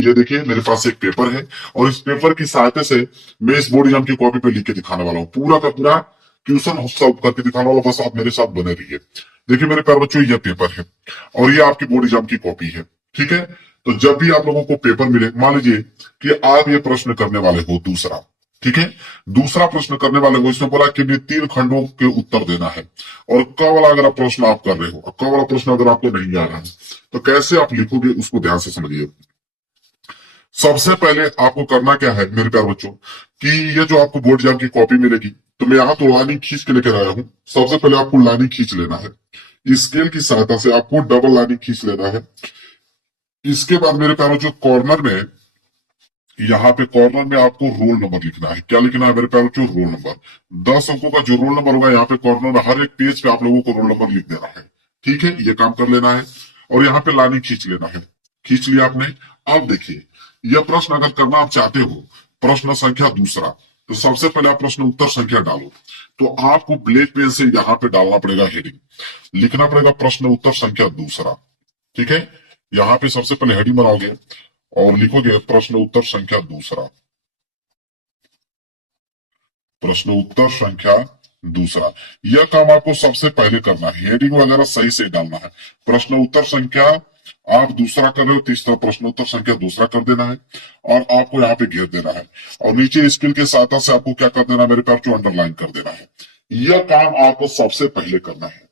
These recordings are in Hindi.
ये देखिए मेरे पास एक पेपर है और इस पेपर की सहायता से मैं इस बोर्ड एग्जाम की कॉपी पे लिख के दिखाने वाला हूँ। पूरा का पूरा क्वेश्चन सॉल्व करके दिखाने वाला, बस आप मेरे साथ बने रहिए। देखिए मेरे प्यारे बच्चों, ये पेपर है और ये आपकी बोर्ड एग्जाम की कॉपी है। ठीक है, तो जब भी आप लोगों को पेपर मिले, मान लीजिए कि आप ये प्रश्न करने वाले हो दूसरा, ठीक है, दूसरा प्रश्न करने वाले हो, इसमें बोला कि 3 खंडों के उत्तर देना है। और क वाला अगर आप प्रश्न आप कर रहे हो, क वाला प्रश्न अगर आपको नहीं आ रहा है तो कैसे आप लिखोगे उसको ध्यान से समझिए। सबसे पहले आपको करना क्या है मेरे प्यारे बच्चों, कि ये जो आपको बोर्ड एग्जाम की कॉपी मिलेगी, तो मैं यहाँ तो लाइनिंग खींच के लेकर आया हूं। सबसे पहले आपको लाइनिंग खींच लेना है, स्केल की सहायता से आपको डबल लाइनिंग खींच लेना है। इसके बाद मेरे प्यारे बच्चों, कॉर्नर में, यहाँ पे कॉर्नर में आपको रोल नंबर लिखना है। क्या लिखना है मेरे प्यारे बच्चों? Roll number. 10 अंकों का जो रोल नंबर होगा, यहाँ पे कॉर्नर में हर एक पेज पे आप लोगों को रोल नंबर लिख देना है। ठीक है, ये काम कर लेना है और यहाँ पे लाइनिंग खींच लेना है। खींच लिया आपने। अब देखिए, यह प्रश्न अगर करना आप चाहते हो, प्रश्न संख्या दूसरा, तो सबसे पहले आप प्रश्न उत्तर संख्या डालो। तो आपको ब्लैक पेन से यहाँ पे डालना पड़ेगा हेडिंग, लिखना पड़ेगा प्रश्न उत्तर संख्या दूसरा। ठीक है, यहाँ पे सबसे पहले हेडिंग बनाओगे और लिखोगे प्रश्न उत्तर संख्या दूसरा, प्रश्न उत्तर संख्या दूसरा। यह काम आपको सबसे पहले करना है, हेडिंग वगैरह सही से डालना है। प्रश्न उत्तर संख्या आप दूसरा कर रहे हो, तीसरा प्रश्न उत्तर संख्या दूसरा कर देना है और आपको यहाँ पे घेर देना है। और नीचे स्किल के सहायता से आपको क्या कर देना है मेरे प्यार, अंडरलाइन कर देना है। यह काम आपको सबसे पहले करना है।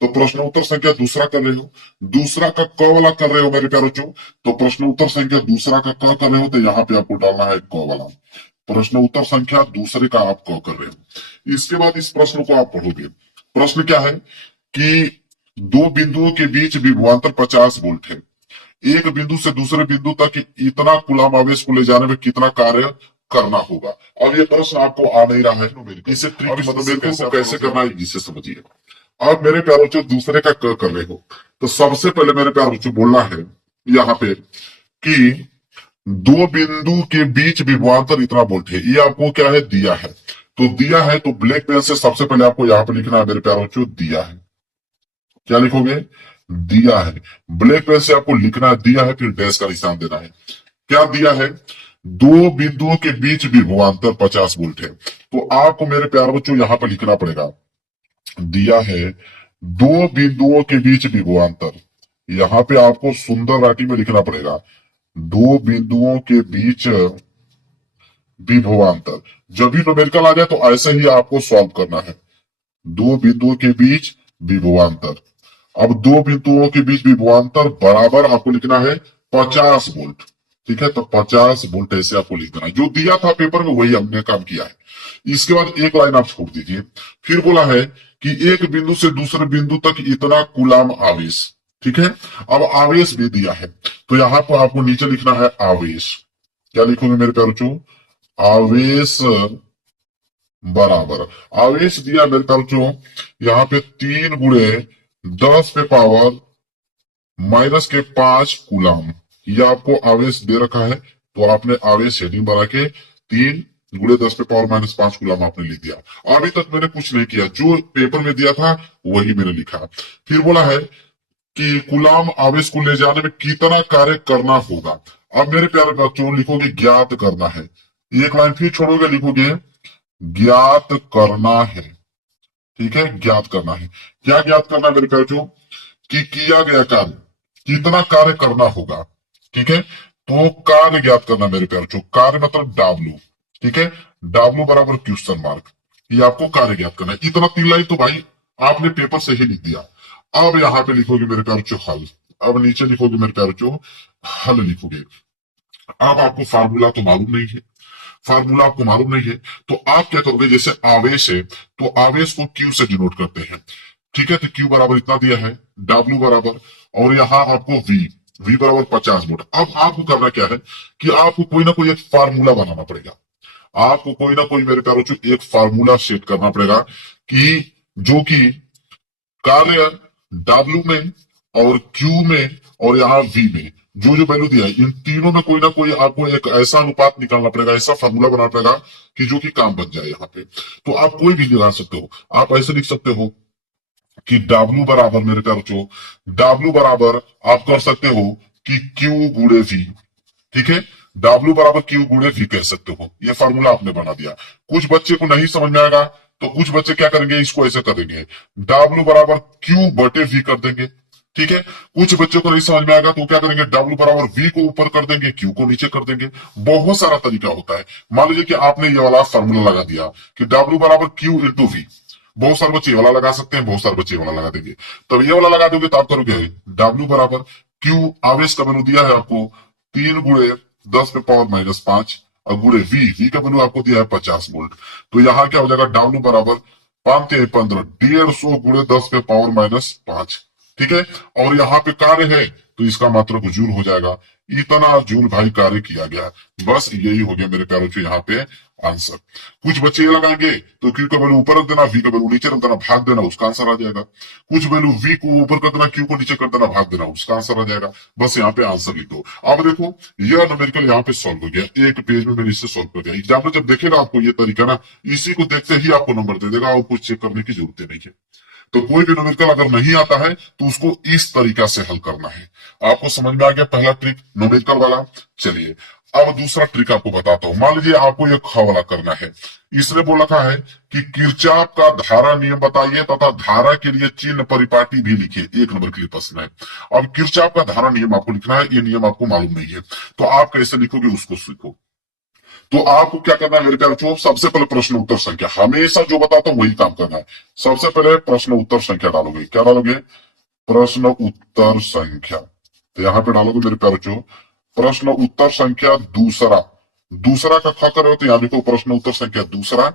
तो प्रश्न उत्तर संख्या दूसरा कर रहे हो, दूसरा का क वाला कर रहे हो मेरे प्यारे बच्चों, तो प्रश्न उत्तर संख्या दूसरा का क कर रहे हो, तो यहाँ पे आपको डालना है क वाला। प्रश्न उत्तर संख्या दूसरे का आप क कर रहे हो। इसके बाद इस प्रश्न को आप पढ़ोगे। प्रश्न क्या है कि दो बिंदुओं के बीच विभवांतर 50 वोल्ट है। एक बिंदु से दूसरे बिंदु तक इतना कूलाम आवेश को ले जाने में कितना कार्य करना होगा। अब ये प्रश्न आपको आ नहीं रहा है, इसे ट्रिक की मदद से कैसे करना है इसे समझिए। अब मेरे प्यारे बच्चों, दूसरे का क कर रहे हो, तो सबसे पहले मेरे प्यारे बच्चों बोलना है यहाँ पे कि दो बिंदु के बीच विभवांतर इतना वोल्ट है। ये आपको क्या है, दिया है। तो दिया है तो ब्लैक पेन से सबसे पहले आपको यहाँ पे लिखना है मेरे प्यारे बच्चों, दिया है। क्या लिखोगे? दिया है। ब्लैक पेन से आपको लिखना है दिया है, फिर डैश का निशान देना है। क्या दिया है? दो बिंदुओं के बीच विभवांतर 50 वोल्ट है। तो आपको मेरे प्यारे बच्चों यहाँ पर लिखना पड़ेगा, दिया है दो बिंदुओं के बीच विभवांतर। यहाँ पे आपको सुंदर राइटिंग में लिखना पड़ेगा, दो बिंदुओं के बीच विभवांतर। जब भी न्यूमेरिकल आ जाए तो ऐसे ही आपको सॉल्व करना है, दो बिंदुओं के बीच विभवांतर। अब दो बिंदुओं के बीच विभवांतर बराबर आपको लिखना है 50 वोल्ट। ठीक है, तो 50 वोल्ट ऐसे आपको लिख देना है। जो दिया था पेपर में वही हमने काम किया है। इसके बाद एक लाइन आप छोड़ दीजिए। फिर बोला है कि एक बिंदु से दूसरे बिंदु तक इतना कूलाम आवेश। ठीक है, अब आवेश भी दिया है, तो यहाँ पर आपको नीचे लिखना है आवेश। क्या लिखोगे मेरे प्यारे बच्चों? आवेश बराबर, आवेश दिया मेरे प्यारे बच्चों, यहाँ पे 3 × 10⁻⁻⁵ कूलाम, यह आपको आवेश दे रखा है। तो आपने आवेश हेडिंग बना के 3 × 10⁻⁻5 कूलाम आपने लिख दिया। अभी तक मैंने कुछ नहीं किया, जो पेपर में दिया था वही मैंने लिखा। फिर बोला है कि कूलाम आवेश को ले जाने में कितना कार्य करना होगा। अब मेरे प्यारे बच्चों लिखोगे ज्ञात करना है। एक लाइन फिर छोड़ोगे, लिखोगे ज्ञात करना है। ठीक है, ज्ञात करना है। क्या ज्ञात करना है मेरे प्यारे बच्चों? कि किया गया कार्य, कितना कार्य करना होगा। ठीक है, तो कार्य ज्ञात करना मेरे प्यारे बच्चों, कार्य मतलब W। ठीक है, W बराबर क्वेश्चन मार्क, ये आपको कार्य ज्ञात करना है। इतना 3 लाइन तो भाई आपने पेपर से ही लिख दिया। अब यहाँ पे लिखोगे मेरे प्यारे बच्चों हल। अब नीचे लिखोगे मेरे प्यारे बच्चों हल लिखोगे। अब आपको फार्मूला तो मालूम नहीं है, फार्मूला आपको मालूम नहीं है, तो आप क्या करोगे, जैसे आवेश है तो आवेश को क्यू से डिनोट करते हैं। ठीक है, तो क्यू बराबर इतना दिया है, डब्ल्यू बराबर, और यहाँ आपको वी बराबर 50 वोल्ट। अब आपको करना क्या है कि आपको कोई ना कोई एक फार्मूला बनाना पड़ेगा। आपको कोई ना कोई मेरे प्यारों एक फार्मूला सेट करना पड़ेगा कि जो कि कार्य डब्ल्यू में और क्यू में और यहाँ वी में जो जो वैल्यू दिया है, इन तीनों में कोई ना कोई आपको एक ऐसा अनुपात निकालना पड़ेगा, ऐसा फार्मूला बनाना पड़ेगा कि जो कि काम बन जाए यहाँ पे। तो आप कोई भी लगा सकते हो। आप ऐसे लिख सकते हो कि W बराबर मेरे प्यारे बच्चों, W बराबर आप कर सकते हो कि Q × V। ठीक है। W बराबर Q गुणे V कह सकते हो, ये फार्मूला आपने बना दिया। कुछ बच्चे को नहीं समझ में आएगा तो कुछ बच्चे क्या करेंगे, इसको ऐसे करेंगे, W बराबर Q बटे V कर देंगे। ठीक है। कुछ बच्चों को नहीं समझ में आएगा तो क्या करेंगे, W बराबर V को ऊपर कर देंगे, Q को नीचे कर देंगे। बहुत सारा तरीका होता है। मान लीजिए कि आपने ये वाला फार्मूला लगा दिया कि W बराबर Q इंटू V। बहुत सारे बच्चे ये वाला लगा सकते हैं, बहुत सारे बच्चे ये वाला लगा देंगे। तब ये वाला लगा दोगे तो आप करोगे W बराबर Q, आवेश का वैल्यू दिया है आपको 3 × 10⁻⁵ और गुणे V का वैल्यू आपको दिया है 50 वोल्ट। तो यहाँ क्या हो जाएगा, W बराबर 5×15 150 गुणे 10⁻⁵। ठीक है। और यहाँ पे कार्य है तो इसका मात्रक जूल हो जाएगा। इतना जूल भाई कार्य किया गया। बस यही हो गया मेरे प्यारों, यहाँ पे आंसर। कुछ बच्चे ये लगाएंगे तो Q का वैल्यू ऊपर रख देना, V का वैल्यू नीचे रख देना, भाग देना, उसका आंसर आ जाएगा। कुछ वैल्यू V को ऊपर कर देना, Q को नीचे कर देना, भाग देना, उसका आंसर आ जाएगा। बस यहाँ पे आंसर लिख दो। अब देखो यह न्यूमेरिकल यहाँ पे सॉल्व हो गया, एक पेज में मैंने इससे सॉल्व कर दिया। एग्जाम में जब देखेगा आपको ये तरीका ना, इसी को देखते ही आपको नंबर दे देगा और कुछ चेक करने की जरूरत नहीं है। तो कोई भी न्यूमेरिकल अगर नहीं आता है तो उसको इस तरीका से हल करना है। आपको समझ में आ गया पहला ट्रिक न्यूमेरिकल वाला। चलिए अब दूसरा ट्रिक आपको बताता हूं। मान लीजिए आपको ये ख वाला करना है। इसने बोल रखा है कि किरचॉफ का धारा नियम बताइए तथा धारा के लिए चिन्ह परिपाटी भी लिखिए। 1 नंबर के लिए प्रश्न है। अब किरचॉफ का धारा नियम आपको लिखना है, ये नियम आपको मालूम नहीं है तो आप कैसे लिखोगे उसको सीखो। तो आपको क्या करना है मेरे प्यारे बच्चों, सबसे पहले प्रश्न उत्तर संख्या, हमेशा जो बताता हूं वही काम करना है। सबसे पहले प्रश्न उत्तर संख्या डालोगे। क्या डालोगे, प्रश्न उत्तर संख्या। तो यहां पे डालोगे मेरे प्यारे बच्चों प्रश्न उत्तर संख्या दूसरा। दूसरा का ख करो तो यहाँ लिखो प्रश्न उत्तर संख्या दूसरा।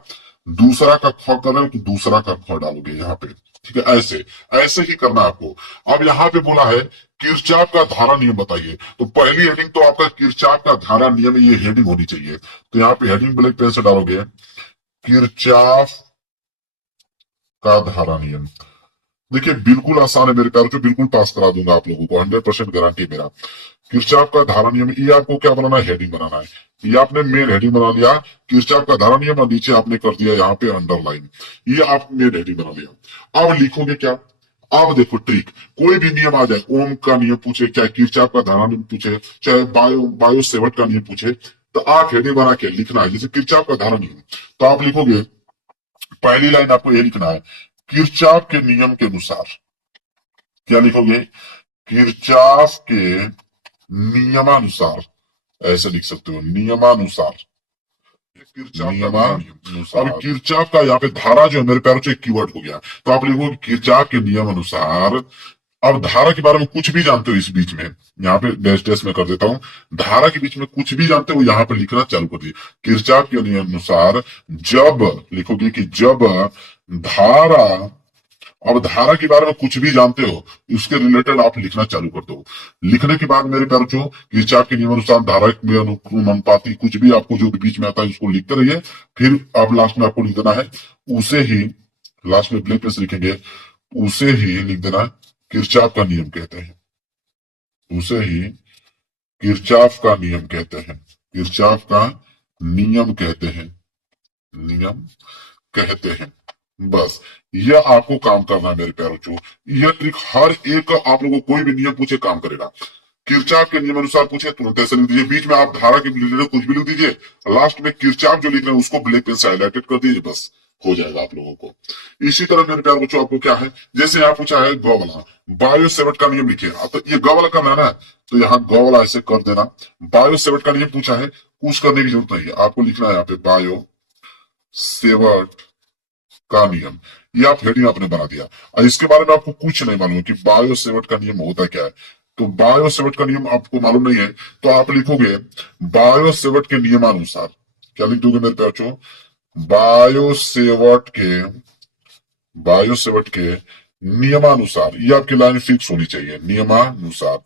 दूसरा का ख करो तो दूसरा का ख डालोगे यहाँ पे। ठीक है, ऐसे ऐसे ही करना आपको। अब यहाँ पे बोला है किरचॉफ का धारा नियम बताइए, तो पहली हेडिंग तो आपका किरचॉफ का धारा नियम, ये हेडिंग होनी चाहिए। तो यहाँ पे हेडिंग ब्लैक पेन से डालोगे किरचॉफ का धारा नियम। देखिए बिल्कुल आसान है मेरे प्यारों को, बिल्कुल पास करा दूंगा आप लोगों को, 100% गारंटी मेरा। किरचॉफ का धारा नियम, ये आपको क्या बनाना है, हेडिंग बनाना है। ये आपने मेन हेडिंग बना लिया किरचॉफ का धारा नियम, और नीचे आपने कर दिया यहाँ पे अंडरलाइन। ये आप मेन हेडिंग बना लिया। अब लिखोगे क्या, अब देखो ट्रिक, कोई भी नियम आ जाए, ओम का नियम पूछे, चाहे किरचॉफ का धारा नियम पूछे, चाहे बायो सेवट का नियम पूछे, तो आप हेडिंग बना के लिखना है। जैसे किरचॉफ का धारा नियम, तो आप लिखोगे पहली लाइन आपको ये लिखना है किरचॉफ के नियम के अनुसार। क्या लिखोगे, किरचॉफ के नियमानुसार, ऐसे लिख सकते हो, नियमानुसार। नियमानुसार। अब किरचॉफ का यहाँ पे धारा जो है मेरे प्यारों से कीवर्ड हो गया, तो आप लिखोगे किरचॉफ के नियम अनुसार। अब धारा के बारे में कुछ भी जानते हो इस बीच में, यहाँ पे डैश डैश में कर देता हूं, धारा के बीच में कुछ भी जानते हो यहाँ पे लिखना चालू कर दिए। किरचॉफ के नियम अनुसार जब, लिखोगे कि जब धारा, अब धारा के बारे में कुछ भी जानते हो उसके रिलेटेड आप लिखना चालू कर दो। लिखने के बाद मेरे प्यारे बच्चों किरचॉफ के नियम अनुसार धारा में अनुक्रम अनुपाती कुछ भी आपको जो बीच में आता है उसको लिखते रहिए। फिर अब लास्ट में आपको लिख देना है उसे ही, लास्ट में ब्लैक पेन लिखेंगे, उसे ही लिख देना किरचॉफ का नियम कहते हैं। उसे ही किरचॉफ का नियम कहते हैं। किरचॉफ का नियम कहते हैं, नियम कहते हैं। बस यह आपको काम करना है मेरे प्यारे बच्चों। यह ट्रिक हर एक आप लोगों को कोई भी नियम पूछे काम करेगा। किरचॉफ के नियम अनुसार पूछे तुरंत ऐसे लिख दीजिए, बीच में आप धारा के रिलेटेड कुछ भी लिख दीजिए, लास्ट में किरचॉफ जो लिख रहे हैं उसको ब्लैक पेन से हाईलाइटेड कर दीजिए, बस हो जाएगा आप लोगों को। इसी तरह मेरे प्यारे बच्चों आपको क्या है, जैसे यहाँ पूछा है गौ वाला, बायो सेवट का नियम लिखिए। तो ये गौ वाला करना है ना, तो यहाँ गौ वाला ऐसे कर देना। बायो सेवट का नियम पूछा है, कुछ करने की जरूरत नहीं है, आपको लिखना है यहाँ पे बायो सेवट का नियम। ये आप हेडिंग आपने बना दिया और इसके बारे में आपको कुछ नहीं मालूम कि बायो सेवट का नियम होता क्या है। तो बायो सेवट का नियम आपको मालूम नहीं है तो आप लिखोगे बायो सेवट के नियमानुसार। क्या लिख दोगे मेरे प्यारे बच्चों, बायो सेवट के नियमानुसार। ये आपकी लाइन फिक्स होनी चाहिए, नियमानुसार।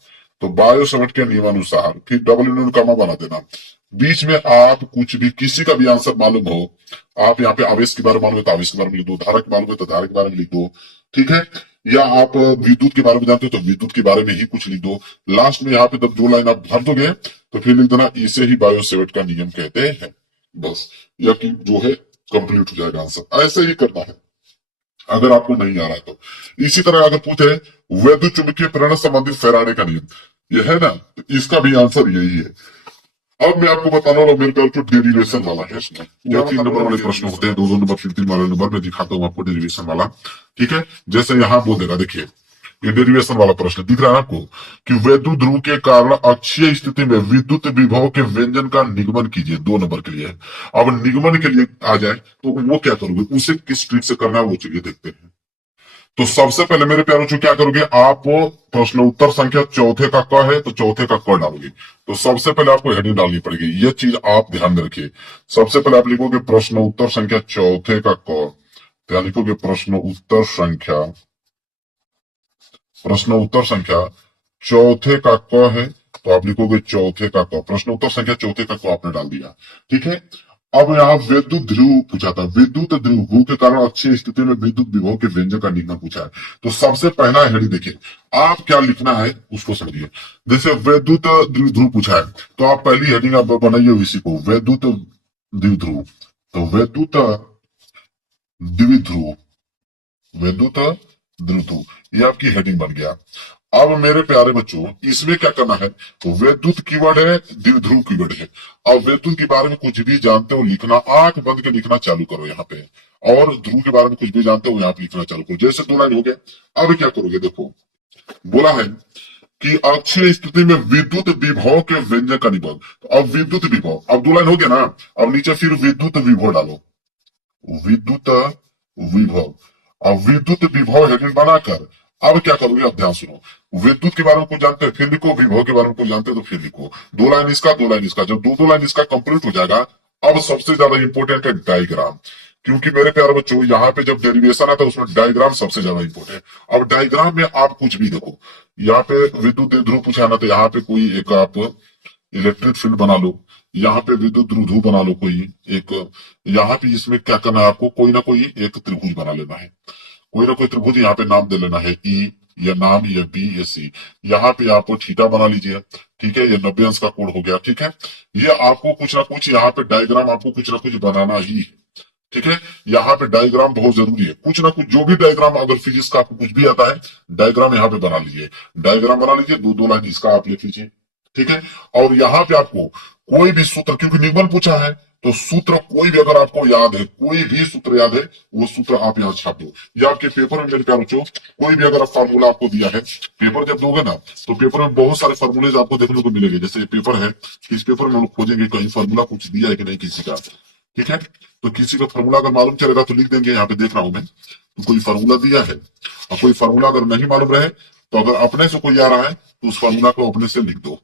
तो बायो सेवट के नियमानुसार, फिर डबल यूनियन कॉमा बना देना। बीच में आप कुछ भी, किसी का भी आंसर मालूम हो, आप यहाँ पे आवेश के बारे में मालूम है तो आवेश के बारे में लिख दो, धारा के मालूम है तो धारा के बारे में लिख दो। ठीक है, या आप विद्युत के बारे में जानते हो तो विद्युत के बारे में ही कुछ लिख दो। लास्ट में यहाँ पे जब जो लाइन आप भर दोगे तो फिर लिख देना इसे ही बायो सेवट का नियम कहते हैं। बस यह जो है कंप्लीट हो जाएगा आंसर। ऐसे ही करना है अगर आपको नहीं आ रहा है तो। इसी तरह अगर पूछे वैद्युत चुंबकीय प्रेरण संबंधित फैराडे का नियम, यह है ना, तो इसका भी आंसर यही है। अब मैं आपको बताने वाला हूं मेरे प्यार जो डेरिवेशन वाला है इसमें वो 3 नंबर वाले प्रश्न होते हैं, 2 2 नंबर फिर 3 वाले नंबर में दिखाता हूँ आपको डेरिवेशन वाला। ठीक है, जैसे यहाँ बोल देगा, देखिए ये डेरिवेशन वाला प्रश्न दिख रहा है आपको कि वैद्युत ध्रुव के कारण अक्षीय स्थिति में विद्युत विभव के व्यंजन का निगमन कीजिए। 2 नंबर के लिए अब निगमन के लिए आ जाए तो वो क्या करोगे, उसे किस ट्रिक से करना है वो चलिए देखते हैं। तो सबसे पहले मेरे प्यारों जो क्या करोगे, आप प्रश्न उत्तर संख्या चौथे का क है तो चौथे का क डालोगे। तो सबसे पहले आपको हेडिंग डालनी पड़ेगी, ये चीज आप ध्यान में रखिए। सबसे पहले आप लिखोगे प्रश्न उत्तर संख्या चौथे का क, तो यहाँ लिखोगे प्रश्न उत्तर संख्या चौथे का क है तो आप लिखोगे चौथे का क। प्रश्न उत्तर संख्या चौथे का क आपने डाल दिया। ठीक है, अब यहाँ विद्युत ध्रुव पूछा था, विद्युत ध्रुव के कारण अच्छी स्थिति में विद्युत विभव के व्यंजन का निगमन पूछा है। तो सबसे पहला हेडिंग देखिए, आप क्या लिखना है उसको समझिए। जैसे विद्युत द्विध्रुव पूछा है तो आप पहली हेडिंग आप बनाइए इसी को, विद्युत द्विध्रुव। तो विद्युत द्विध्रुव, विद्युत द्विध्रुव, ये आपकी हेडिंग बन गया। अब मेरे प्यारे बच्चों इसमें क्या करना है, तो विद्युत कीवर्ड है, द्विध्रुव कीवर्ड है। अब विद्युत के बारे में कुछ भी जानते हो लिखना, आंख बंद के लिखना चालू करो यहाँ पे, और ध्रुव के बारे में कुछ भी जानते हो यहाँ पे लिखना चालू करो। जैसे 2 लाइन हो गया। अब क्या करोगे, देखो बोला है कि अक्षीय स्थिति में विद्युत विभव के व्यंजन का निबंध। तो अब विद्युत विभव, अब 2 लाइन हो गया ना, अब नीचे फिर विद्युत विभव डालो, विद्युत विभव। अब विद्युत विभव हेडिंग बनाकर अब क्या करोगे, अब ध्यान सुनो। विद्युत के बारे में कुछ जानते हैं फिर लिखो, विभव के बारे में कुछ जानते हैं तो फिर लिखो। 2 लाइन इसका 2 लाइन इसका, जब 2 लाइन इसका कंप्लीट हो जाएगा, अब सबसे ज्यादा इंपॉर्टेंट है डायग्राम। क्योंकि मेरे प्यारे बच्चों यहाँ पे जब डेरिवेशन आता है उसमें डायग्राम सबसे ज्यादा इंपॉर्टेंट है। अब डायग्राम में आप कुछ भी देखो, यहाँ पे विद्युत ध्रुव पूछा ना, तो यहाँ पे कोई एक आप इलेक्ट्रिक फील्ड बना लो, यहाँ पे विद्युत ध्रुव बना लो कोई एक, यहाँ पे इसमें क्या करना है आपको, कोई ना कोई एक त्रिभुज बना लेना है, कोई ना कोई त्रिभुज यहाँ पे नाम दे लेना है, ई या नाम या बी या सी। यहाँ पे आप थीटा बना लीजिए। ठीक है, ये 90 अंश का कोण हो गया। ठीक है, ये आपको कुछ ना कुछ यहाँ पे डायग्राम आपको कुछ ना कुछ बनाना ही है। ठीक है, यहाँ पे डायग्राम बहुत जरूरी है, कुछ ना कुछ जो भी डायग्राम, अगर फिजिक्स का आपको कुछ भी आता है डायग्राम यहाँ पे बना लीजिए। डायग्राम बना लीजिए, 2 लाइन इसका आप लिख लीजिए। ठीक है, और यहाँ पे आपको कोई भी सूत्र, क्योंकि निबंध पूछा है तो सूत्र कोई भी अगर आपको याद है, कोई भी सूत्र याद है वो सूत्र आप यहाँ छाप दो। या आपके पेपर में मेरे प्यारे बच्चों कोई भी अगर फार्मूला आपको दिया है, पेपर जब दोगे ना तो पेपर में बहुत सारे फार्मूले आपको देखने को मिलेंगे। जैसे पेपर है, इस पेपर में हम लोग खोजेंगे कहीं फार्मूला कुछ दिया है कि नहीं किसी का। ठीक है, तो किसी का फार्मूला अगर मालूम चलेगा तो लिख देंगे, यहाँ पे देख रहा हूं मैं, तो कोई फार्मूला दिया है और कोई फार्मूला अगर नहीं मालूम रहे तो अगर अपने से कोई आ रहा है तो उस फार्मूला को अपने से लिख दो।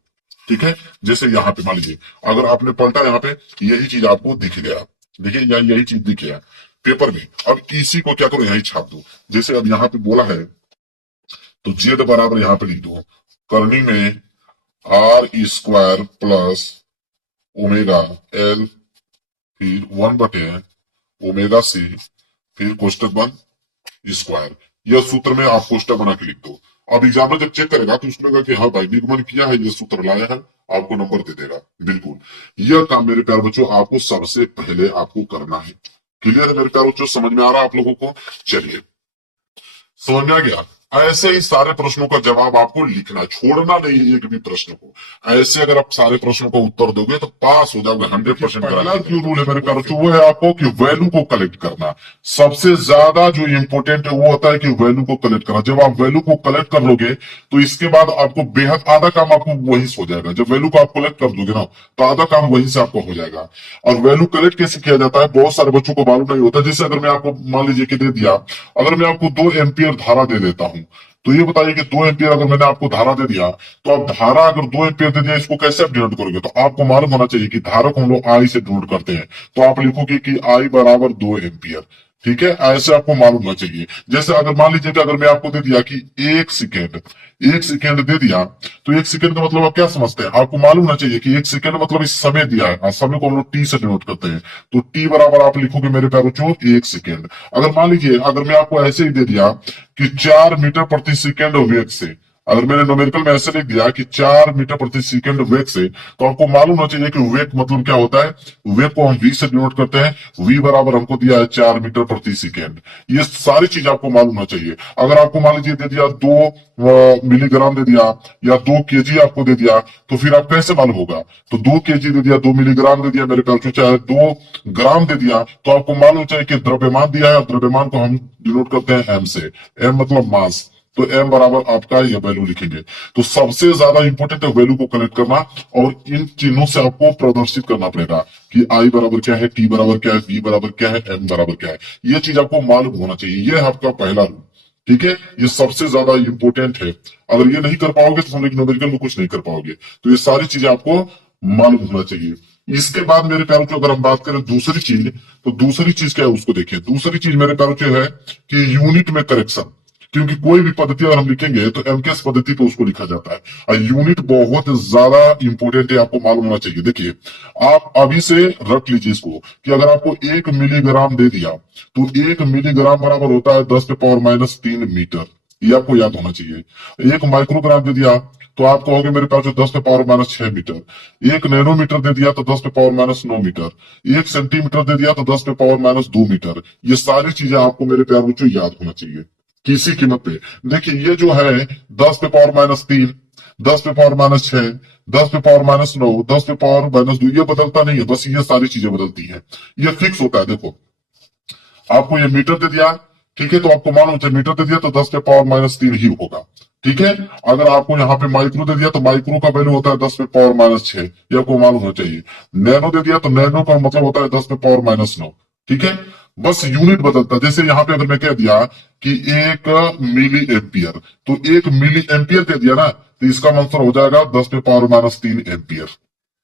ठीक है, जैसे यहाँ पे मान लीजिए अगर आपने पलटा, यहाँ पे यही चीज आपको दिख गया, देखिए यहाँ यही चीज दिख गया पेपर में। अब इसी को क्या करो, यही छाप दो। जैसे अब यहाँ पे बोला है तो जेड बराबर यहाँ पे लिख दो, करनी में r² प्लस ओमेगा एल, फिर 1/ओमेगा c, फिर कोष्टक बंद स्क्वायर। यह सूत्र में आप कोष्टक बना के लिख दो। अब एग्जामिनर जब चेक करेगा तो उसको लगेगा कि हाँ भाई निगमन किया है, ये सूत्र लाया है, आपको नंबर दे देगा। बिल्कुल यह काम मेरे प्यारे बच्चों आपको सबसे पहले आपको करना है। क्लियर है मेरे प्यारे बच्चों, समझ में आ रहा है आप लोगों को? चलिए, समझ में आ गया। ऐसे ही सारे प्रश्नों का जवाब आपको लिखना, छोड़ना नहीं एक भी प्रश्न को। ऐसे अगर आप सारे प्रश्नों का उत्तर दोगे तो पास हो जाओगे 100%। पहला जो रूल है मेरे प्यारे बच्चों वो है आपको कि वैल्यू को कलेक्ट करना। सबसे ज्यादा जो इंपोर्टेंट है वो होता है कि वैल्यू को कलेक्ट करना। जब आप वैल्यू को कलेक्ट कर लोगे तो इसके बाद आपको बेहद आधा काम आपको वहीं से हो जाएगा। जब वैल्यू को आप कलेक्ट कर दोगे ना तो आधा काम वहीं से आपको हो जाएगा। और वैल्यू कलेक्ट कैसे किया जाता है बहुत सारे बच्चों को मालूम नहीं होता। जैसे अगर मैं आपको मान लीजिए कि दे दिया, अगर मैं आपको 2 एम्पियर धारा दे देता हूं, तो ये बताइए कि 2 एम्पियर अगर मैंने आपको धारा दे दिया, तो आप धारा अगर 2 एम्पियर दे दिया, इसको कैसे आप डिनोट करोगे? तो आपको मालूम होना चाहिए कि धारा को हम लोग आई से डिनोट करते हैं। तो आप लिखोगे कि आई बराबर 2 एम्पियर। ठीक है, ऐसे आपको मालूम होना चाहिए। जैसे अगर मान लीजिए कि अगर मैं आपको दे दिया कि 1 सेकेंड दे दिया, तो 1 सेकेंड का मतलब आप क्या समझते हैं? आपको मालूम होना चाहिए कि 1 सेकेंड मतलब इस समय दिया है, समय को हम लोग टी से डिनोट करते हैं। तो टी बराबर आप लिखोगे मेरे प्यारे बच्चों 1 सेकेंड। अगर मान लीजिए अगर मैं आपको ऐसे ही दे दिया कि 4 मीटर प्रति सेकेंड वेग से, अगर मैंने न्यूमेरिकल में ऐसे लिख दिया कि 4 मीटर प्रति सेकंड वेग से, तो आपको मालूम होना चाहिए कि वेग मतलब क्या होता है। वेग को हम वी से डिनोट करते हैं। वी बराबर हमको दिया है 4 मीटर प्रति सेकंड। ये सारी चीज आपको मालूम होना चाहिए। अगर आपको मान लीजिए दे दिया 2 मिलीग्राम दे दिया या 2 केजी आपको दे दिया, तो फिर आप कैसे मालूम होगा। तो 2 केजी दे दिया, 2 मिलीग्राम दे दिया मेरे ख्याल से, चाहे 2 ग्राम दे दिया, तो आपको मालूम चाहिए कि द्रव्यमान दिया है और द्रव्यमान को हम डिनोट करते हैं एम से। एम मतलब मास। तो एम बराबर आपका ये वैल्यू लिखेंगे। तो सबसे ज्यादा इंपॉर्टेंट है वैल्यू को कनेक्ट करना, और इन चिन्हों से आपको प्रदर्शित करना पड़ेगा कि आई बराबर क्या है, टी बराबर क्या है, वी बराबर क्या है, एम बराबर क्या है। ये चीज आपको मालूम होना चाहिए। ये है आपका पहला रूल। ठीक है, ये सबसे ज्यादा इंपॉर्टेंट है। अगर ये नहीं कर पाओगे तो हम न्यूमेरिकल में कुछ नहीं कर पाओगे। तो ये सारी चीजें आपको मालूम होना चाहिए। इसके बाद मेरे प्यारों की अगर हम बात करें दूसरी चीज, तो दूसरी चीज क्या है उसको देखिए। दूसरी चीज मेरे प्यारों की है कि यूनिट में करेक्शन। क्योंकि कोई भी पद्धति अगर हम लिखेंगे तो एमकेएस पद्धति पे उसको लिखा जाता है, और यूनिट बहुत ज्यादा इंपॉर्टेंट है, आपको मालूम होना चाहिए। देखिए, आप अभी से रख लीजिए इसको कि अगर आपको 1 मिलीग्राम दे दिया, तो 1 मिलीग्राम बराबर होता है 10⁻³ मीटर। ये आपको याद होना चाहिए। 1 माइक्रोग्राम दे दिया तो आप कहोगे मेरे पास 10⁻6 मीटर। 1 नैनोमीटर दे दिया तो 10⁻9 मीटर। 1 सेंटीमीटर दे दिया तो 10⁻2 मीटर। ये सारी चीजें आपको मेरे प्यार बच्चों याद होना चाहिए किसी कीमत पे। देखिए, ये जो है 10⁻3, 10⁻6, 10⁻9, 10⁻2, ये बदलता नहीं है। बस ये सारी चीजें बदलती है, ये फिक्स होता है। देखो, आपको ये मीटर दे दिया, ठीक है, तो आपको मालूम है मीटर दे दिया तो 10⁻3 ही होगा। ठीक है, अगर आपको यहाँ पे माइक्रो दे दिया तो माइक्रो का वैल्यू होता है 10⁻6, ये आपको मालूम होना चाहिए। नैनो दे दिया तो नैनो का मतलब होता है 10⁻9। ठीक है, बस यूनिट बदलता है। जैसे यहाँ पे अगर मैं कह दिया कि 1 मिली एम्पियर, तो 1 मिली एम्पियर कह दिया ना, तो इसका आंसर हो जाएगा 10⁻3 एम्पियर।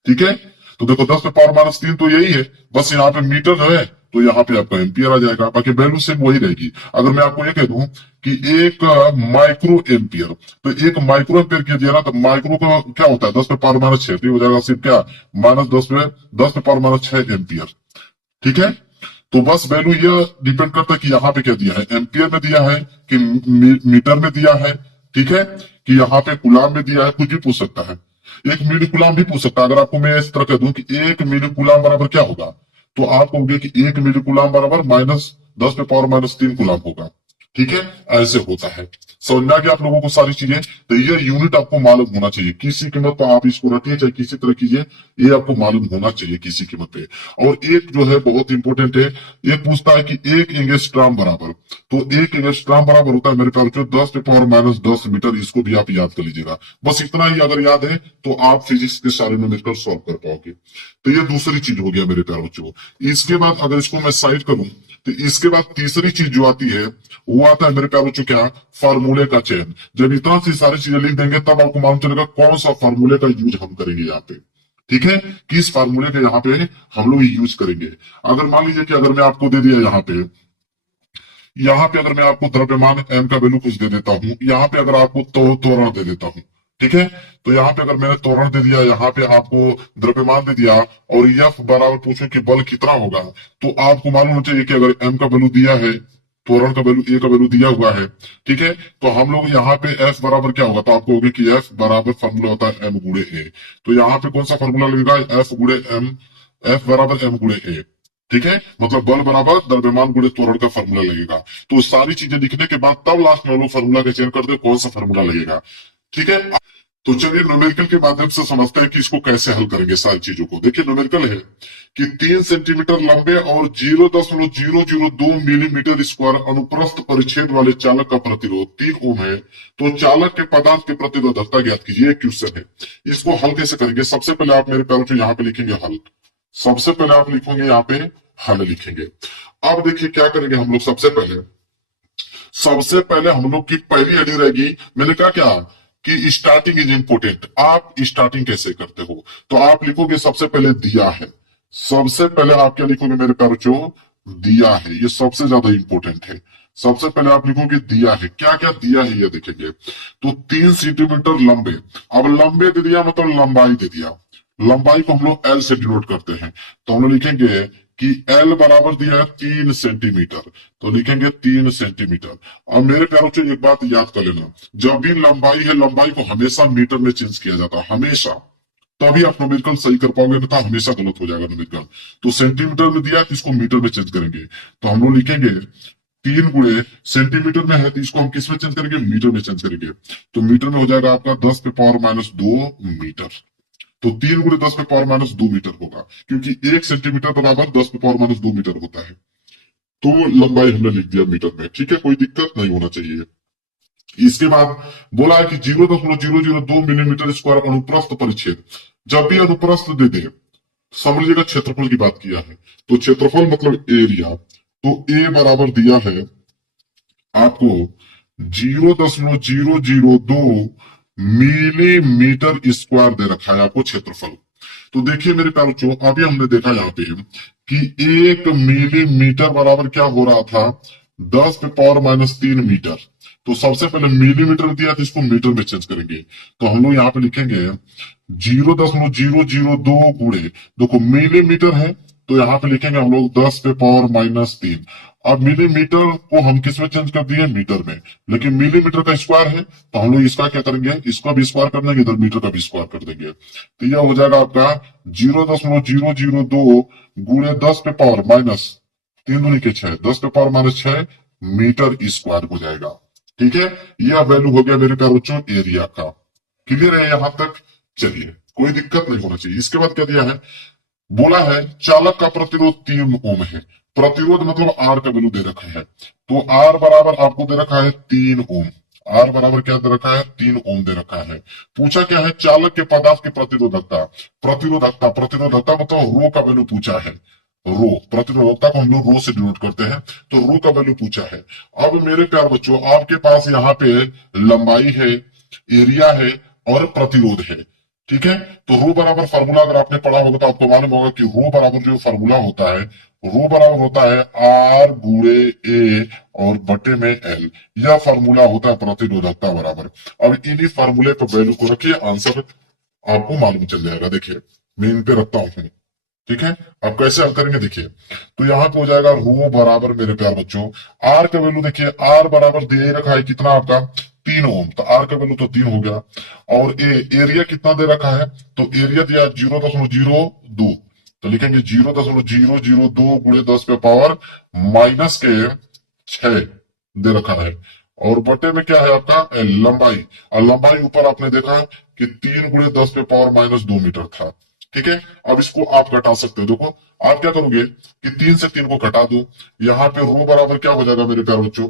ठीक है, तो देखो 10⁻3 तो यही है, बस यहाँ पे मीटर है तो यहाँ पे आपका एम्पियर आ जाएगा, बाकी वैल्यू सेम वही रहेगी। अगर मैं आपको ये कह दूं कि 1 माइक्रो एम्पियर, तो 1 माइक्रो एम्पियर कह दिया ना, तो माइक्रो का क्या होता है 10⁻6, तो हो जाएगा सिर्फ क्या, -10⁻6 एम्पियर। ठीक है, तो बस वैल्यू ये डिपेंड करता है कि यहाँ पे क्या दिया है, एम्पियर में दिया है कि मीटर में दिया है। ठीक है, कि यहाँ पे कुलाम में दिया है, कुछ भी पूछ सकता है। 1 मिली कुलाम भी पूछ सकता है। अगर आपको मैं इस तरह कह दूं कि 1 मिली कुलाम बराबर क्या होगा, तो आप कहोगे कि 1 मिली कुलाम बराबर -10⁻³ कुलाम होगा। ठीक है, ऐसे होता है। समझ में आ गया आप लोगों को सारी चीजें। तो ये यूनिट आपको मालूम होना चाहिए किसी कीमत पर। आप इसको रखिए चाहे किसी तरह कीजिए, ये आपको मालूम होना चाहिए किसी कीमत पे। और एक जो है बहुत इंपॉर्टेंट है, ये पूछता है कि 1 एंगस्ट्रॉम बराबर, तो 1 एंगस्ट्रॉम बराबर होता है मेरे ख्याल से 10⁻10 मीटर। इसको भी आप याद कर लीजिएगा। बस इतना ही अगर याद है तो आप फिजिक्स के सारे न्यूमेरिकल सॉल्व कर पाओगे। तो ये दूसरी चीज हो गया मेरे प्यारे बच्चों। इसके बाद अगर इसको मैं साइड करूं, तो इसके बाद तीसरी चीज जो आती है वो आता है मेरे प्यारे बच्चों क्या, फार्मूले का चयन। जब इतना सी सारी चीजें लिख देंगे तब आपको मालूम चलेगा कौन सा फार्मूले का यूज हम करेंगे यहाँ पे। ठीक है, किस फार्मूले का यहाँ पे हम लोग यूज करेंगे। अगर मान लीजिए कि अगर मैं आपको दे दिया यहाँ पे अगर मैं आपको द्रव्यमान एम का वैल्यू कुछ दे देता हूं, यहाँ पे अगर आपको त्वरण दे देता हूं, ठीक है, तो यहाँ पे अगर मैंने त्वरण दे दिया, यहाँ पे आपको द्रव्यमान दे दिया, और एफ बराबर पूछूं कि बल कितना होगा, तो आपको मालूम होना चाहिए कि अगर एम का वैल्यू दिया है, त्वरण का वैल्यू ए का वैल्यू दिया हुआ है, ठीक है, तो हम लोग यहाँ पे एफ बराबर क्या होगा, तो आपको होगा कि एफ बराबर फॉर्मूला होता है एम गुणे ए। तो यहाँ पे कौन सा फॉर्मूला लगेगा, एफ गुणे एम, एफ बराबर एम गुणे ए। ठीक है, मतलब बल बराबर द्रव्यमान गुणे त्वरण का फॉर्मूला लगेगा। तो सारी चीजें लिखने के बाद तब लास्ट में हम लोग फॉर्मूला का चयन करते हैं कौन सा फॉर्मूला लगेगा। ठीक है, तो चलिए न्यूमेरिकल के माध्यम से समझते हैं कि इसको कैसे हल करेंगे सारी चीजों को। देखिए, न्यूमेरिकल है कि 3 सेंटीमीटर लंबे और 0.002 मिलीमीटर स्क्वायर अनुप्रस्थ परिच्छेद वाले चालक का प्रतिरोध 3 ओम है, तो चालक के पदार्थ के प्रतिरोधकता ज्ञात कीजिए। एक क्वेश्चन है, इसको हल कैसे करेंगे। सबसे पहले आप मेरे प्यारों यहाँ पे लिखेंगे हल। सबसे पहले आप लिखेंगे यहाँ पे हल लिखेंगे। अब देखिए क्या करेंगे हम लोग। सबसे पहले हम लोग की पहली हेडिंग रहेगी, मैंने कहा क्या कि स्टार्टिंग इज इंपोर्टेंट। आप स्टार्टिंग कैसे करते हो, तो आप लिखोगे सबसे पहले दिया है। सबसे पहले आप क्या लिखोगे मेरे प्यारे बच्चों, दिया है। ये सबसे ज्यादा इंपॉर्टेंट है। सबसे पहले आप लिखोगे दिया है। क्या क्या दिया है ये देखेंगे। तो 3 सेंटीमीटर लंबे, अब लंबे दे दिया मतलब लंबाई दे दिया। लंबाई को हम लोग एल से डिनोट करते हैं, तो हम लोग लिखेंगे कि एल बराबर दिया है 3 सेंटीमीटर, तो लिखेंगे 3 सेंटीमीटर। अब मेरे प्यारों से एक बात याद कर लेना, जब भी लंबाई है, लंबाई को हमेशा मीटर में चेंज किया जाता है, हमेशा। तभी आप न्यूमेरिकल सही कर पाओगे, नहीं तो हमेशा गलत हो जाएगा न्यूमेरिकल। तो सेंटीमीटर में दिया है तो इसको मीटर में चेंज करेंगे, तो हम लोग लिखेंगे 3 गुणे सेंटीमीटर में है तो इसको हम किस में चेंज करेंगे, मीटर में चेंज करेंगे। तो मीटर में हो जाएगा आपका 10⁻²2 मीटर। तो 3 × 10⁻²2 मीटर होगा, क्योंकि 1 सेंटीमीटर बराबर 10⁻²2 मीटर होता है। तो लंबाई हमने लिख दिया मीटर में, ठीक है, कोई दिक्कत नहीं होना चाहिए। इसके बाद बोला है कि 0.002 मिलीमीटर स्क्वायर अनुप्रस्थ परिच्छेद। जब भी अनुप्रस्थ दे दे, समझ लीजिएगा क्षेत्रफल की बात किया है, तो क्षेत्रफल मतलब एरिया, तो ए बराबर दिया है आपको 0.002 मिलीमीटर स्क्वायर दे रखा है आपको क्षेत्रफल। तो देखिए मेरे प्यारे बच्चों, अभी हमने देखा यहाँ पे कि 1 मिलीमीटर बराबर क्या हो रहा था, 10⁻³ मीटर। तो सबसे पहले मिलीमीटर दिया तो इसको मीटर में चेंज करेंगे, तो हम लोग यहाँ पे लिखेंगे 0.002 गुणे, देखो मिलीमीटर है तो यहाँ पे लिखेंगे हम लोग 10⁻³ अब मिलीमीटर को हम किस में चेंज कर दिए, मीटर में, लेकिन मिलीमीटर का स्क्वायर है तो हम लोग इसका क्या करेंगे, इसका भी स्क्वायर कर देंगे, इधर मीटर का भी स्क्वायर कर देंगे। तो यह हो जाएगा आपका 0.002 गुणे 10⁻³ 10⁻6 मीटर स्क्वायर हो जाएगा। ठीक है, यह वैल्यू हो गया मेरे प्यारे बच्चों एरिया का। क्लियर है यहां तक, चलिए कोई दिक्कत नहीं होना चाहिए। इसके बाद क्या दिया है, बोला है चालक का प्रतिरोध 3 ओम है। प्रतिरोध मतलब आर का वैल्यू दे रखा है, तो आर बराबर आपको दे रखा है 3 ओम। आर बराबर क्या दे रखा है, 3 ओम दे रखा है। पूछा क्या है, चालक के पदार्थ की प्रतिरोधकता। प्रतिरोधकता प्रतिरोधकता मतलब रो का वैल्यू पूछा है, रो प्रतिरोधकता को हम लोग रो से डिनोट करते हैं, तो रो का वैल्यू पूछा है। अब मेरे प्यार बच्चों, आपके पास यहाँ पे लंबाई है, एरिया है और प्रतिरोध है, ठीक है। तो रो बराबर फार्मूला अगर आपने पढ़ा होगा तो आपको मालूम होगा कि रो बराबर जो फार्मूला होता है, रो बराबर होता है आर गुणे ए और बटे में एल। यह फार्मूला होता है प्रतिरोधकता बराबर। अब इन्हीं फार्मूले पर वैल्यू को रखिए, आंसर आपको मालूम चल जाएगा। देखिए मैं इन पे रखता हूं, ठीक है। अब कैसे हल करेंगे देखिए, तो यहाँ पे हो जाएगा रो बराबर मेरे प्यार बच्चों, आर का वैल्यू देखिए, आर बराबर दे रखा है कितना आपका 3 ओम, तो आर का वैल्यू तो 3 हो गया। और एरिया कितना दे रखा है, तो एरिया दिया 0.02, तो लिखेंगे 0.002 गुणे 10⁻⁻6 दे रखा है। और बटे में क्या है आपका लंबाई, और लंबाई ऊपर आपने देखा कि 3 गुणे 10⁻⁻2 मीटर था, ठीक है। अब इसको आप घटा सकते हो, देखो आप क्या करोगे कि 3 से 3 को घटा दो, यहाँ पे रो बराबर क्या हो जाएगा मेरे प्यार बच्चों,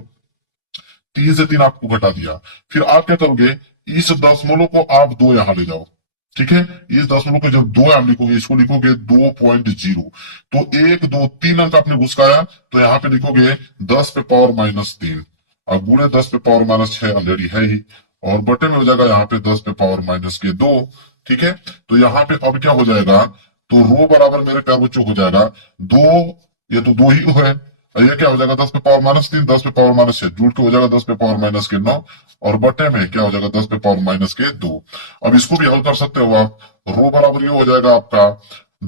3 से 3 आपको घटा दिया। फिर आप क्या करोगे, इस दशमलव को आप 2 यहां ले जाओ, ठीक है। इस दशमलव को जब 2 आप लिखोगे, इसको लिखोगे 2.0, तो 1 2 3 अंक आपने घुसकाया, तो यहाँ पे लिखोगे 10⁻⁻3, अब गुणे 10⁻⁻6 ऑलरेडी है ही, और बटे में हो जाएगा यहाँ पे 10⁻⁻2, ठीक है। तो यहाँ पे अब क्या हो जाएगा, तो रो बराबर मेरे प्यार बच्चों हो जाएगा 2, ये तो 2 ही है, और ये क्या हो जाएगा 10⁻3 10⁻6 जुड़ के हो जाएगा 10⁻9, और बटे में क्या हो जाएगा 10⁻2। अब इसको भी हल कर सकते हो आप, रो बराबर ये हो जाएगा आपका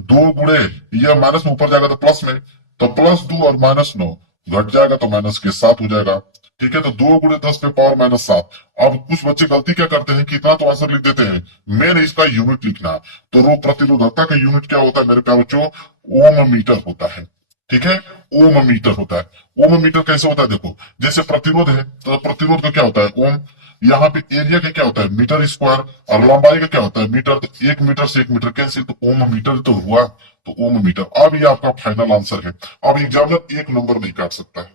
2 गुणे, यह माइनस में ऊपर जाएगा तो प्लस में, तो +2 और -9 घट जाएगा तो -7 हो जाएगा, ठीक है। तो 2 गुणे 10⁻⁻7। अब कुछ बच्चे गलती क्या करते हैं कि इतना तो आंसर लिख देते हैं, मेन इसका यूनिट लिखना। तो रो प्रतिरोधकता का यूनिट क्या होता है मेरे प्यारे बच्चों, ओम मीटर होता है, ठीक है। ओम मीटर होता है। ओम मीटर कैसे होता है, देखो जैसे प्रतिरोध है तो प्रतिरोध का क्या होता है ओम, यहाँ पे एरिया का क्या होता है मीटर स्क्वायर, और लंबाई का क्या होता है मीटर, तो 1 मीटर से 1 मीटर कैंसिल, तो ओम मीटर तो हुआ, तो ओम मीटर। अब ये आपका फाइनल आंसर है। अब एग्जामिनर 1 नंबर नहीं काट सकता है,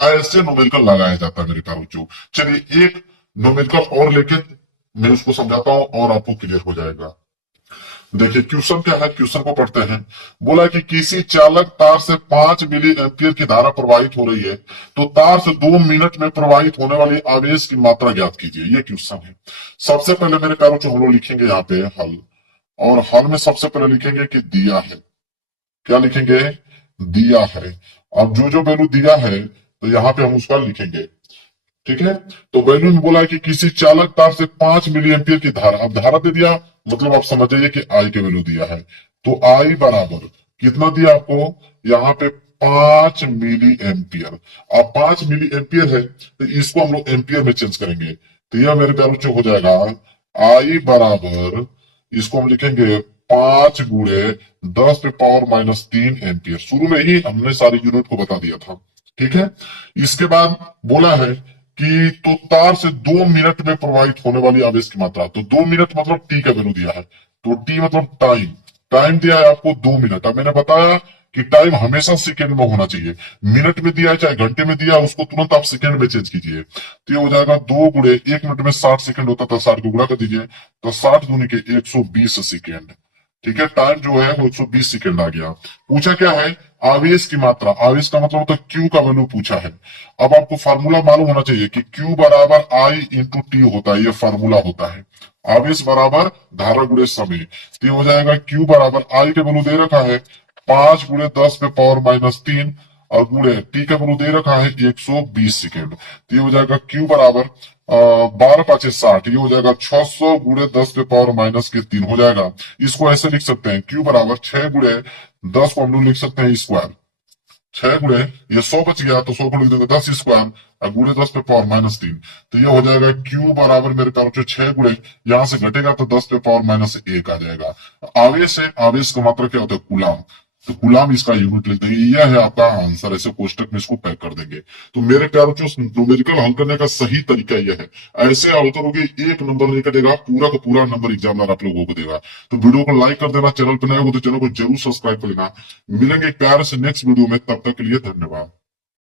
ऐसे न्यूमेरिकल लगाया जाता है मेरे प्यारे बच्चों। चलिए एक न्यूमेरिकल और लेके मैं उसको समझाता हूं और आपको क्लियर हो जाएगा। देखिए क्वेश्चन क्या है, क्वेश्चन को पढ़ते हैं। बोला कि किसी चालक तार से 5 मिली एम्पियर की धारा प्रवाहित हो रही है, तो तार से 2 मिनट में प्रवाहित होने वाली आवेश की मात्रा ज्ञात कीजिए। ये क्वेश्चन है। सबसे पहले मेरे प्यारों को हम लोग लिखेंगे यहाँ पे हल, और हल में सबसे पहले लिखेंगे कि दिया है, क्या लिखेंगे, दिया है। अब जो जो वैल्यू दिया है तो यहाँ पे हम उसका लिखेंगे, ठीक है। तो वैल्यू में बोला है कि किसी चालक तार से 5 मिली एम्पियर की धारा, अब धारा दे दिया मतलब आप समझ जाइए कि आई के वैल्यू दिया है, तो आई बराबर कितना दिया आपको यहाँ पे 5 मिली एम्पियर। अब 5 मिली एम्पियर है तो इसको हम लोग एम्पियर में चेंज करेंगे, तो यह मेरे प्यारे बच्चों हो जाएगा आई बराबर, इसको हम लिखेंगे 5 गुणे 10 पे पावर -3 एम्पियर। शुरू में ही हमने सारी यूनिट को बता दिया था, ठीक है। इसके बाद बोला है कि तो तार से 2 मिनट में प्रवाहित होने वाली आवेश की मात्रा, तो 2 मिनट मतलब टी का वैल्यू दिया है, तो टी मतलब टाइम, टाइम दिया है आपको 2 मिनट। अब मैंने बताया कि टाइम हमेशा सेकेंड में होना चाहिए, मिनट में दिया है चाहे घंटे में दिया है उसको तुरंत आप सेकेंड में चेंज कीजिए। तो ये हो जाएगा 2 गुणे 1 मिनट में 60 सेकेंड होता था, 60 को गुणा कर दीजिए, तो 60 दूनी के 120 सेकेंड, ठीक है। टाइम जो है वो 120 सेकेंड आ गया। पूछा क्या है, आवेश की मात्रा, आवेश का मतलब होता है क्यू का वैल्यू पूछा है। अब आपको फार्मूला मालूम होना चाहिए कि क्यू बराबर आई इंटू टी होता है, ये फार्मूला होता है। आवेश बराबर धारा गुणे समय, तो ये हो जाएगा क्यू बराबर आई के वैल्यू दे रखा है 5 गुणे 10 पे पावर -3 और गुणे टी का वैल्यू दे रखा है 120 सेकेंड, तो ये हो जाएगा क्यू बराबर 12×5 = 60, ये हो जाएगा 600 गुणे 10 पे पावर -3 हो जाएगा। इसको ऐसे लिख सकते हैं, क्यू बराबर 6 गुणे 10 को हम लोग लिख सकते हैं स्क्वायर, 6 गुणे ये 100 बच गया तो 100 को लिख देंगे 10 स्क्वायर और गुणे 10 पे पावर -3, तो ये हो जाएगा क्यू बराबर मेरे प्यारों से 6 गुणे, यहां से घटेगा तो 10 पे पावर-1 आ जाएगा। आवेश है, आवेश का मात्रा क्या होता है, कूलाम, तो गुलाम इसका यूनिट लिख देंगे, यह है आपका आंसर। ऐसे कोष्टक में इसको पैक कर देंगे। तो मेरे प्यारों जो न्यूमेरिकल हल करने का सही तरीका यह है, ऐसे हल करोगे 1 नंबर नहीं कटेगा, पूरा का पूरा नंबर एग्जामिनर आप लोगों को देगा। तो वीडियो को लाइक कर देना, चैनल पर नए हो तो चैनल को जरूर सब्सक्राइब कर लेना। मिलेंगे एक प्यारे से नेक्स्ट वीडियो में, तब तक के लिए धन्यवाद।